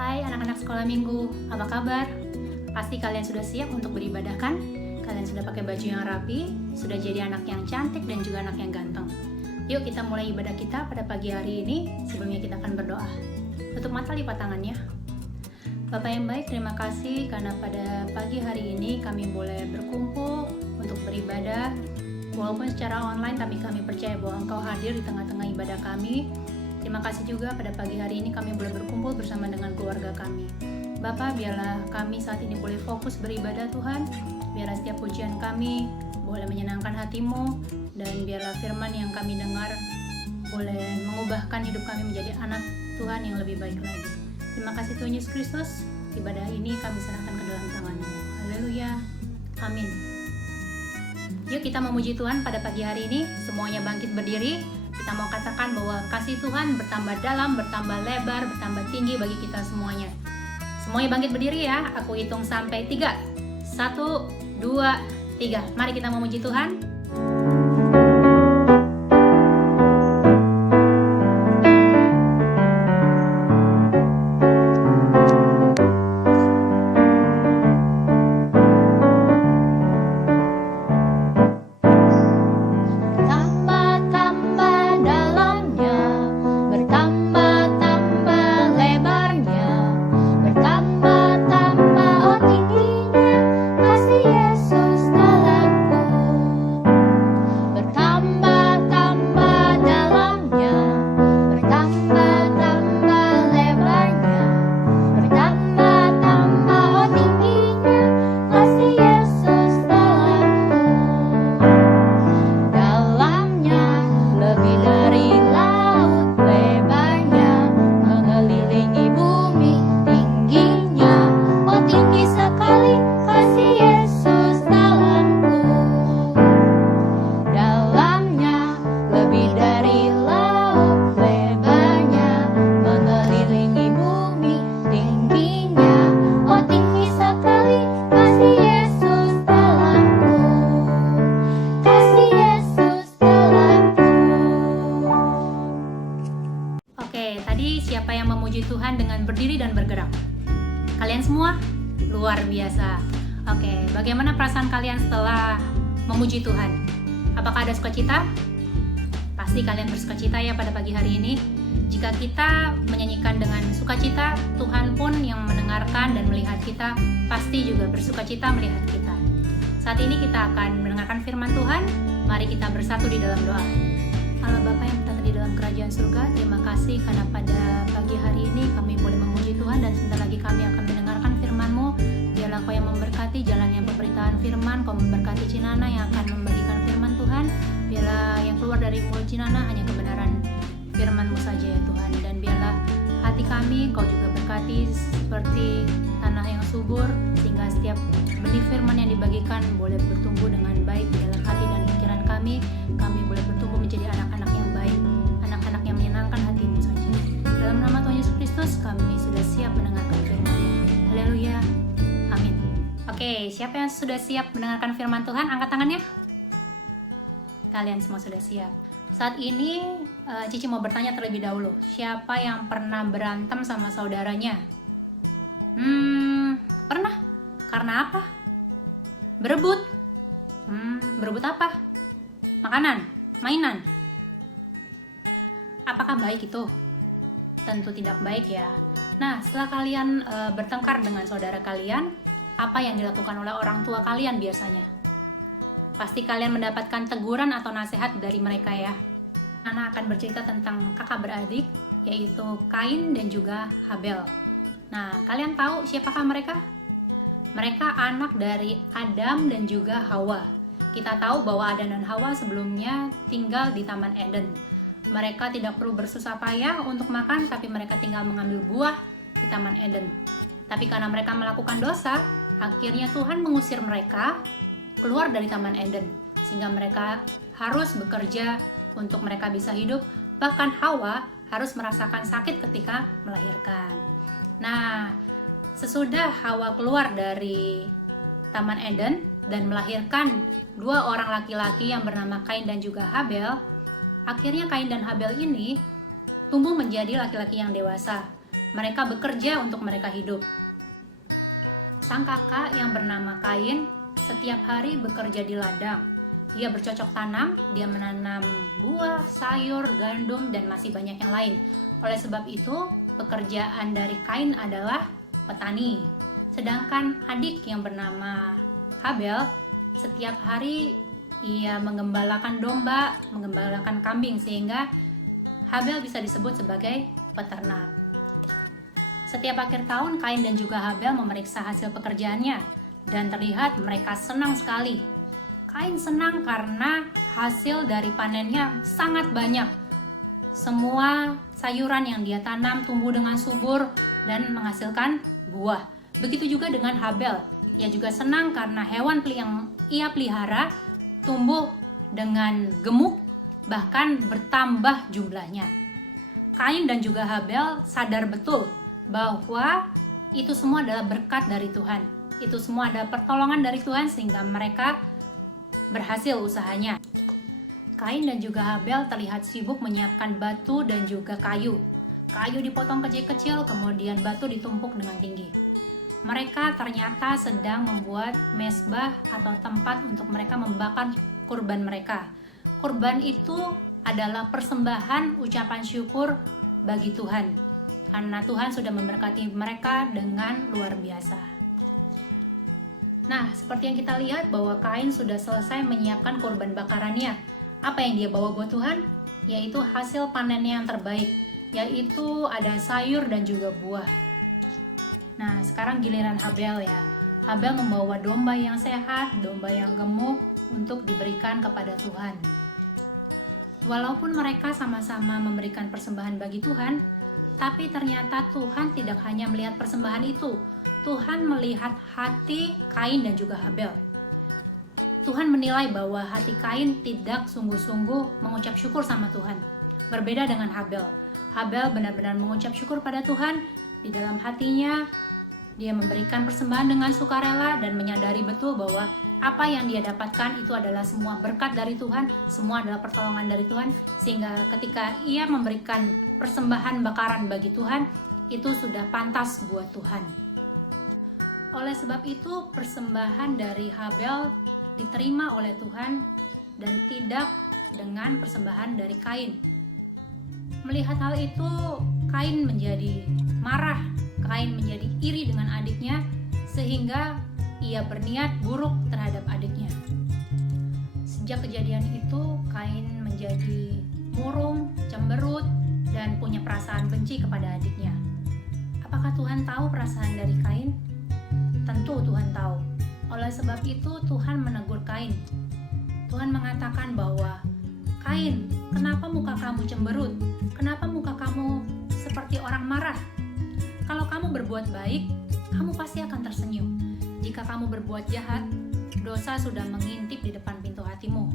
Hai anak-anak sekolah minggu, apa kabar? Pasti kalian sudah siap untuk beribadah kan? Kalian sudah pakai baju yang rapi, sudah jadi anak yang cantik dan juga anak yang ganteng. Yuk kita mulai ibadah kita pada pagi hari ini. Sebelumnya kita akan berdoa. Tutup mata, lipat tangannya. Bapak yang baik, terima kasih karena pada pagi hari ini kami boleh berkumpul untuk beribadah. Walaupun secara online, tapi kami percaya bahwa Engkau hadir di tengah-tengah ibadah kami. Terima kasih juga pada pagi hari ini kami boleh berkumpul bersama dengan keluarga kami. Bapak, biarlah kami saat ini boleh fokus beribadah Tuhan. Biarlah setiap pujian kami boleh menyenangkan hati-Mu. Dan biarlah firman yang kami dengar boleh mengubahkan hidup kami menjadi anak Tuhan yang lebih baik lagi. Terima kasih Tuhan Yesus Kristus. Ibadah ini kami serahkan ke dalam tangan-Mu. Haleluya. Amin. Yuk kita memuji Tuhan pada pagi hari ini. Semuanya bangkit berdiri. Kita mau katakan bahwa kasih Tuhan bertambah dalam, bertambah lebar, bertambah tinggi bagi kita semuanya. Semuanya bangkit berdiri ya. Aku hitung sampai 3. 1, 2, 3. Mari kita memuji Tuhan. Siapa yang memuji Tuhan dengan berdiri dan bergerak? Kalian semua? Luar biasa. Oke, bagaimana perasaan kalian setelah memuji Tuhan? Apakah ada sukacita? Pasti kalian bersukacita ya pada pagi hari ini. Jika kita menyanyikan dengan sukacita, Tuhan pun yang mendengarkan dan melihat kita pasti juga bersukacita melihat kita. Saat ini kita akan mendengarkan firman Tuhan. Mari kita bersatu di dalam doa. Allah Bapa yang bertata di dalam kerajaan surga, terima kasih karena pada pagi hari ini kami boleh memuji Tuhan dan sebentar lagi kami akan mendengarkan firman-Mu. Biarlah Kau yang memberkati jalannya pemberitaan firman, Kau memberkati Cinana yang akan membagikan firman Tuhan. Biarlah yang keluar dari mulut Cinana hanya kebenaran firman-Mu saja ya Tuhan. Dan biarlah hati kami Kau juga berkati seperti tanah yang subur, sehingga setiap benih firman yang dibagikan boleh bertumbuh dengan baik di dalam hati dan pikiran kami. Kami boleh bertumbuh menjadi anak-anak yang baik, anak-anak yang menyenangkan hati-Mu saja. Dalam nama Tuhan Yesus Kristus, kami sudah siap mendengarkan firman-Mu. Haleluya. Amin. Oke, siapa yang sudah siap mendengarkan firman Tuhan? Angkat tangannya. Kalian semua sudah siap. Saat ini, Cici mau bertanya terlebih dahulu. Siapa yang pernah berantem sama saudaranya? Pernah? Karena apa? Berebut. Berebut apa? Makanan? Mainan? Apakah baik itu? Tentu tidak baik ya. Nah, setelah kalian bertengkar dengan saudara kalian, apa yang dilakukan oleh orang tua kalian biasanya? Pasti kalian mendapatkan teguran atau nasihat dari mereka ya. Anak akan bercerita tentang kakak beradik, yaitu Kain dan juga Habel. Nah, kalian tahu siapakah mereka? Mereka anak dari Adam dan juga Hawa. Kita tahu bahwa Adam dan Hawa sebelumnya tinggal di Taman Eden. Mereka tidak perlu bersusah payah untuk makan, tapi mereka tinggal mengambil buah di Taman Eden. Tapi karena mereka melakukan dosa, akhirnya Tuhan mengusir mereka keluar dari Taman Eden. Sehingga mereka harus bekerja untuk mereka bisa hidup. Bahkan Hawa harus merasakan sakit ketika melahirkan. Nah, sesudah Hawa keluar dari Taman Eden dan melahirkan 2 orang laki-laki yang bernama Kain dan juga Habel, akhirnya Kain dan Habel ini tumbuh menjadi laki-laki yang dewasa. Mereka bekerja untuk mereka hidup. Sang kakak yang bernama Kain setiap hari bekerja di ladang. Dia bercocok tanam, dia menanam buah, sayur, gandum, dan masih banyak yang lain. Oleh sebab itu, pekerjaan dari Kain adalah petani. Sedangkan adik yang bernama Habel, setiap hari ia menggembalakan domba, menggembalakan kambing, sehingga Habel bisa disebut sebagai peternak. Setiap akhir tahun, Kain dan juga Habel memeriksa hasil pekerjaannya, dan terlihat mereka senang sekali. Kain senang karena hasil dari panennya sangat banyak. Semua sayuran yang dia tanam tumbuh dengan subur dan menghasilkan buah. Begitu juga dengan Habel. Ia juga senang karena hewan yang ia pelihara tumbuh dengan gemuk, bahkan bertambah jumlahnya. Kain dan juga Habel sadar betul bahwa itu semua adalah berkat dari Tuhan. Itu semua adalah pertolongan dari Tuhan sehingga mereka berhasil usahanya. Kain dan juga Habel terlihat sibuk menyiapkan batu dan juga kayu. Kayu dipotong kecil-kecil, kemudian batu ditumpuk dengan tinggi. Mereka ternyata sedang membuat mezbah atau tempat untuk mereka membakar kurban mereka. Kurban itu adalah persembahan ucapan syukur bagi Tuhan, karena Tuhan sudah memberkati mereka dengan luar biasa. Nah, seperti yang kita lihat bahwa Kain sudah selesai menyiapkan kurban bakarannya. Apa yang dia bawa buat Tuhan? Yaitu hasil panennya yang terbaik, yaitu ada sayur dan juga buah. Nah, sekarang giliran Habel ya. Habel membawa domba yang sehat, domba yang gemuk untuk diberikan kepada Tuhan. Walaupun mereka sama-sama memberikan persembahan bagi Tuhan, tapi ternyata Tuhan tidak hanya melihat persembahan itu. Tuhan melihat hati Kain dan juga Habel. Tuhan menilai bahwa hati Kain tidak sungguh-sungguh mengucap syukur sama Tuhan. Berbeda dengan Habel. Habel benar-benar mengucap syukur pada Tuhan. Di dalam hatinya, dia memberikan persembahan dengan sukarela dan menyadari betul bahwa apa yang dia dapatkan itu adalah semua berkat dari Tuhan, semua adalah pertolongan dari Tuhan, sehingga ketika ia memberikan persembahan bakaran bagi Tuhan, itu sudah pantas buat Tuhan. Oleh sebab itu, persembahan dari Habel diterima oleh Tuhan dan tidak dengan persembahan dari Kain. Melihat hal itu, Kain menjadi marah, Kain menjadi iri dengan adiknya, sehingga ia berniat buruk terhadap adiknya. Sejak kejadian itu, Kain menjadi murung, cemberut, dan punya perasaan benci kepada adiknya. Apakah Tuhan tahu perasaan dari Kain? Tentu Tuhan tahu. Oleh sebab itu Tuhan menegur Kain. Tuhan mengatakan bahwa, Kain, kenapa muka kamu cemberut? Kenapa muka kamu seperti orang marah? Kalau kamu berbuat baik, kamu pasti akan tersenyum. Jika kamu berbuat jahat, dosa sudah mengintip di depan pintu hatimu.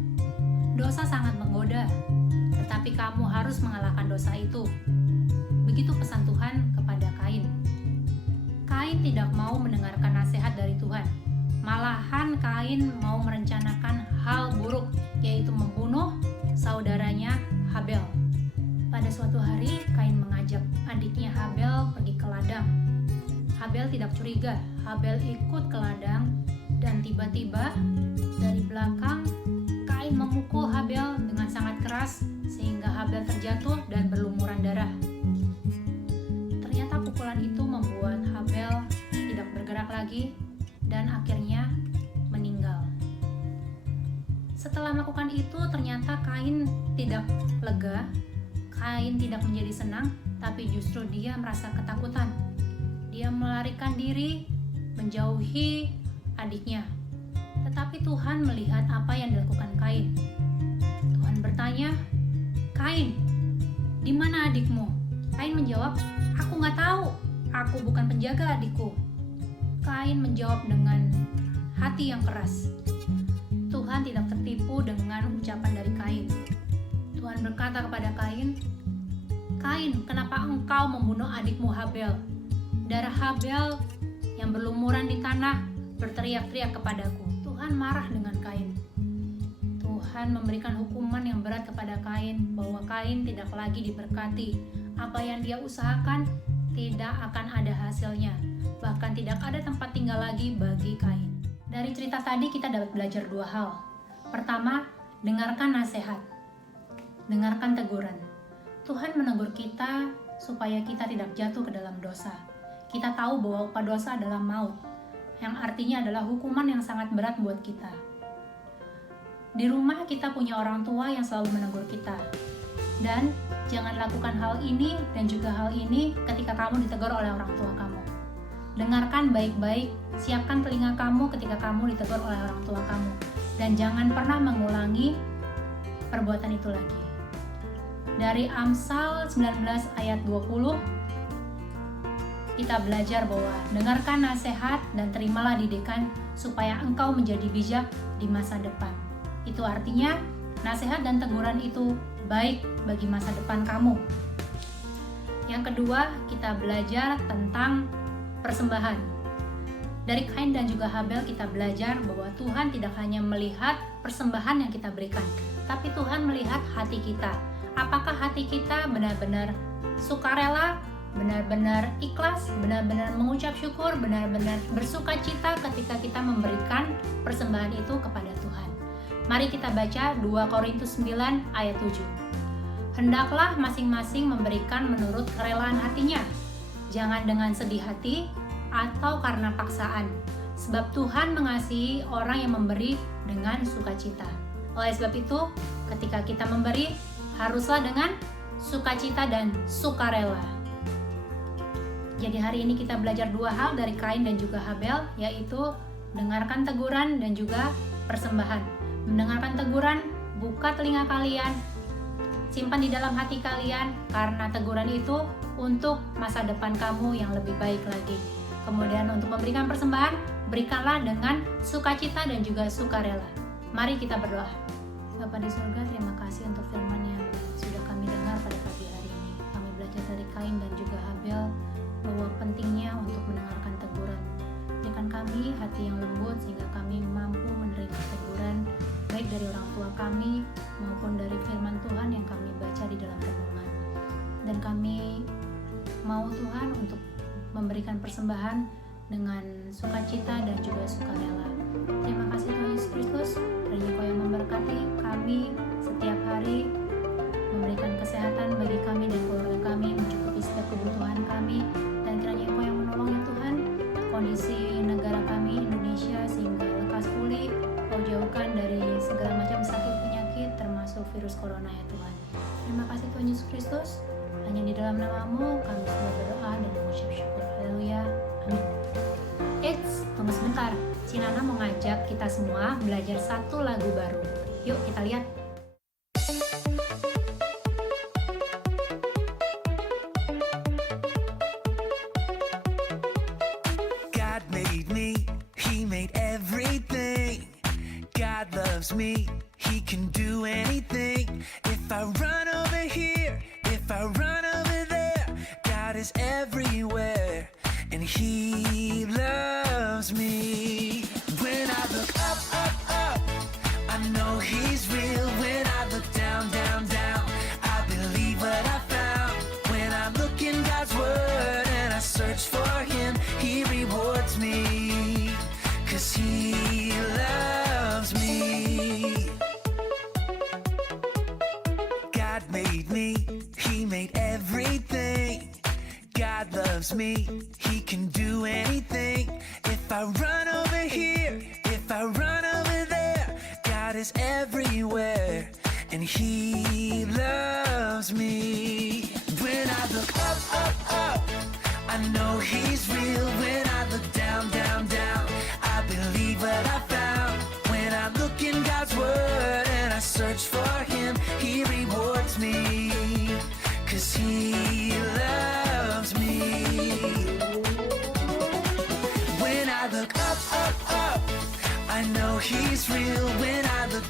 Dosa sangat menggoda, tetapi kamu harus mengalahkan dosa itu. Begitu pesan Tuhan kepada Kain. Kain tidak mau mendengarkan nasihat dari Tuhan. Malahan Kain mau merencanakan hal buruk, yaitu membunuh saudaranya Habel. Pada suatu hari, Kain mengajak adiknya Habel pergi ke ladang. Habel tidak curiga. Habel ikut ke ladang dan tiba-tiba dari belakang Kain memukul Habel dengan sangat keras sehingga Habel terjatuh dan berlumuran darah. Ternyata pukulan itu membuat Habel tidak bergerak lagi dan akhirnya meninggal. Setelah melakukan itu, ternyata Kain tidak lega, Kain tidak menjadi senang, tapi justru dia merasa ketakutan. Dia melarikan diri, menjauhi adiknya. Tetapi Tuhan melihat apa yang dilakukan Kain. Tuhan bertanya, Kain, di mana adikmu? Kain menjawab, aku nggak tahu, aku bukan penjaga adikku. Kain menjawab dengan hati yang keras. Tuhan tidak tertipu dengan ucapan dari Kain. Tuhan berkata kepada Kain, Kain, kenapa engkau membunuh adikmu Habel? Darah Habel yang berlumuran di tanah berteriak-teriak kepadaku. Tuhan marah dengan Kain. Tuhan memberikan hukuman yang berat kepada Kain, bahwa Kain tidak lagi diberkati. Apa yang dia usahakan tidak akan ada hasilnya, bahkan tidak ada tempat tinggal lagi bagi Kain. Dari cerita tadi kita dapat belajar dua hal. Pertama, dengarkan nasihat, dengarkan teguran. Tuhan menegur kita supaya kita tidak jatuh ke dalam dosa. Kita tahu bahwa upah dosa adalah maut, yang artinya adalah hukuman yang sangat berat buat kita. Di rumah kita punya orang tua yang selalu menegur kita. Dan jangan lakukan hal ini dan juga hal ini ketika kamu ditegur oleh orang tua kamu. Dengarkan baik-baik, siapkan telinga kamu ketika kamu ditegur oleh orang tua kamu. Dan jangan pernah mengulangi perbuatan itu lagi. Dari Amsal 19 ayat 20, kita belajar bahwa dengarkan nasihat dan terimalah didikan supaya engkau menjadi bijak di masa depan. Itu artinya nasihat dan teguran itu baik bagi masa depan kamu. Yang kedua, kita belajar tentang persembahan. Dari Kain dan juga Habel kita belajar bahwa Tuhan tidak hanya melihat persembahan yang kita berikan, tapi Tuhan melihat hati kita. Apakah hati kita benar-benar sukarela, benar-benar ikhlas, benar-benar mengucap syukur, benar-benar bersuka cita ketika kita memberikan persembahan itu kepada Tuhan. Mari kita baca 2 Korintus 9 ayat 7. Hendaklah masing-masing memberikan menurut kerelaan hatinya, jangan dengan sedih hati atau karena paksaan, sebab Tuhan mengasihi orang yang memberi dengan sukacita. Oleh sebab itu, ketika kita memberi, haruslah dengan sukacita dan sukarela. Jadi hari ini kita belajar dua hal dari Kain dan juga Habel, yaitu dengarkan teguran dan juga persembahan. Mendengarkan teguran, buka telinga kalian, simpan di dalam hati kalian, karena teguran itu untuk masa depan kamu yang lebih baik lagi. Kemudian untuk memberikan persembahan, berikanlah dengan sukacita dan juga sukarela. Mari kita berdoa. Bapa di surga, terima kasih untuk firman yang sudah kami dengar pada pagi hari ini. Kami belajar dari Kain dan juga Habel bahwa pentingnya untuk mendengarkan teguran. Berikan kami hati yang lembut sehingga kami mampu menerima teguran baik dari orang tua kami maupun dari firman Tuhan yang kami baca di dalam renungan. Dan kami mau Tuhan untuk memberikan persembahan dengan sukacita dan juga sukarela. Terima kasih Tuhan Yesus Kristus, kiranya Kau yang memberkati kami setiap hari, memberikan kesehatan bagi kami dan keluarga kami, mencukupi setiap kebutuhan kami, dan kiranya Kau yang menolong ya Tuhan kondisi negara kami Indonesia sehingga lekas pulih. Kau jauhkan dari segala macam sakit penyakit termasuk virus corona ya Tuhan. Terima kasih Tuhan Yesus Kristus, hanya di dalam nama-Mu kami sudah berdoa dan mengucap syukur. Haleluya, amin. Eits, tunggu sebentar, Cinana mau ngajak kita semua belajar satu lagu baru. Yuk kita lihat. God made me, He made everything. God loves me, He can do anything. If I run over here, if I run over there, God is everywhere, and He loves me. When I look up, up, up, I know He's real. When I look down, down, down, I believe what I found. When I look in God's Word and I search for Him, He rewards me, 'cause He loves me. God made me, He made everything. God loves me, He can do anything. If I run over here, if I run over there, God is everywhere, and He loves me. When I look up, up, up, I know He's real. When I look down, down, down, I believe what I found. When I look in God's Word and I search for Him, He rewards me, 'cause He loves me. When I look up, up, up, I know He's real. When I look